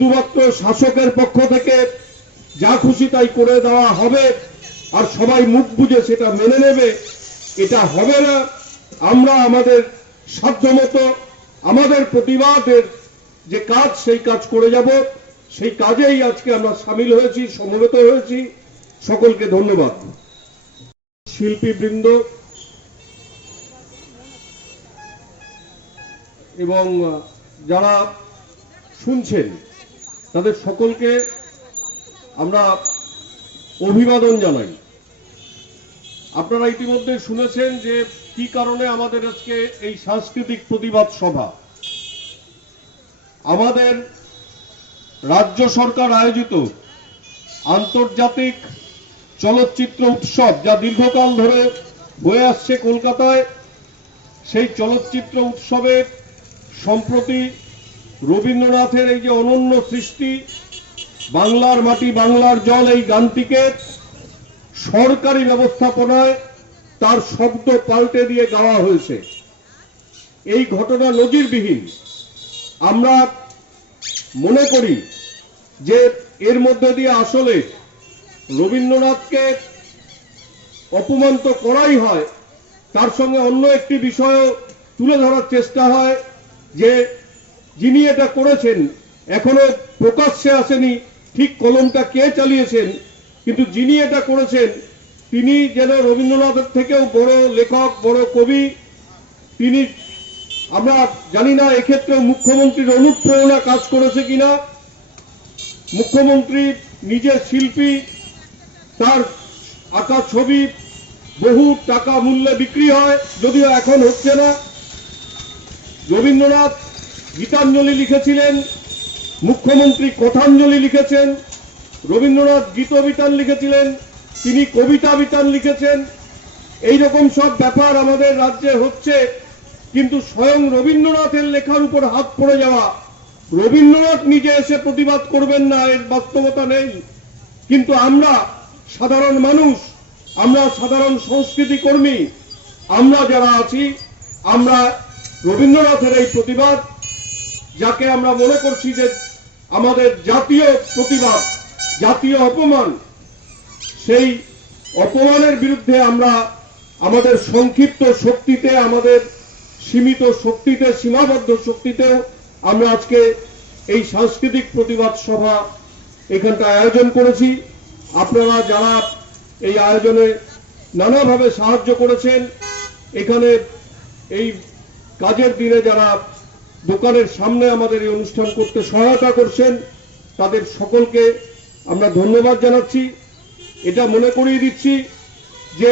শুধুমাত্র শাসকের পক্ষ থেকে যা খুশি তাই করে দেওয়া হবে আর সবাই মুখ বুঝে সেটা মেনে নেবে, এটা হবে না। আমরা আমাদের সাধ্যমতো আমাদের প্রতিবাদের যে কাজ সেই কাজ করে যাব। সেই কাজেই আজকে আমরা সামিল হয়েছি, সমবেত হয়েছি। সকলকে ধন্যবাদ। শিল্পীবৃন্দ এবং যারা শুনছেন তাদের সকলকে আমরা অভিবাদন জানাই। আপনারা ইতিমধ্যে শুনেছেন যে কি কারণে আমাদের আজকে এই সাংস্কৃতিক প্রতিবাদ সভা। আমাদের রাজ্য সরকার আয়োজিত আন্তর্জাতিক চলচ্চিত্র উৎসব, যা দীর্ঘকাল ধরে হয়ে আসছে কলকাতায়, সেই চলচ্চিত্র উৎসবের সম্প্রতি রবীন্দ্রনাথের এই যে অনন্য সৃষ্টি বাংলার মাটি বাংলার জল, এই গানটিকে সরকারি ব্যবস্থাপনায় তার শব্দ পাল্টে দিয়ে গাওয়া হয়েছে। এই ঘটনা নজিরবিহীন। আমরা মনে করি যে এর মধ্যে দিয়ে আসলে রবীন্দ্রনাথকে অপমান তো করাই হয়, তার সঙ্গে অন্য একটি বিষয়ও তুলে ধরার চেষ্টা হয় যে যিনি এটা করেছেন এখনো প্রকাশ্যে আসেনি ঠিক কলমটা কে চালিয়েছেন, কিন্তু যিনি এটা করেছেন তিনি যেন রবীন্দ্রনাথের থেকেও বড় লেখক, বড় কবি। তিনি, আমরা জানি না এক্ষেত্রে মুখ্যমন্ত্রীর অনুপ্রেরণা কাজ করেছে কিনা। মুখ্যমন্ত্রী নিজে শিল্পী, তার আঁকা ছবি বহু টাকা মূল্যে বিক্রি হয়, যদিও এখন হচ্ছে না। রবীন্দ্রনাথ গীতাঞ্জলি লিখেছিলেন, মুখ্যমন্ত্রী কথাঞ্জলি লিখেছেন। রবীন্দ্রনাথ গীতবিতান লিখেছিলেন, তিনি কবিতা বিতান লিখেছেন। এইরকম সব ব্যাপার আমাদের রাজ্যে হচ্ছে, কিন্তু স্বয়ং রবীন্দ্রনাথের লেখার উপর হাত পড়ে যাওয়া, রবীন্দ্রনাথ নিজে এসে প্রতিবাদ করবেন না, এর বাস্তবতা নেই। কিন্তু আমরা সাধারণ মানুষ, আমরা সাধারণ সংস্কৃতি কর্মী, আমরা যারা আছি, আমরা রবীন্দ্রনাথের এই প্রতিবাদ, যাকে আমরা মনে করছি যে আমাদের জাতীয় প্রতিবাদ, জাতীয় অপমান, সেই অপমানের বিরুদ্ধে আমরা আমাদের সংক্ষিপ্ত শক্তিতে, আমাদের সীমিত শক্তিতে, সীমাবদ্ধ শক্তিতেও আমরা আজকে এই সাংস্কৃতিক প্রতিবাদ সভা এখানটা আয়োজন করেছি। আপনারা যারা এই আয়োজনে নানাভাবে সাহায্য করেছেন, এখানে এই কাজের দিনে যারা দোকানের সামনে আমাদের এই অনুষ্ঠান করতে সহায়তা করছেন, তাদের সকলকে আমরা ধন্যবাদ জানাচ্ছি। এটা মনে করিয়ে দিচ্ছি যে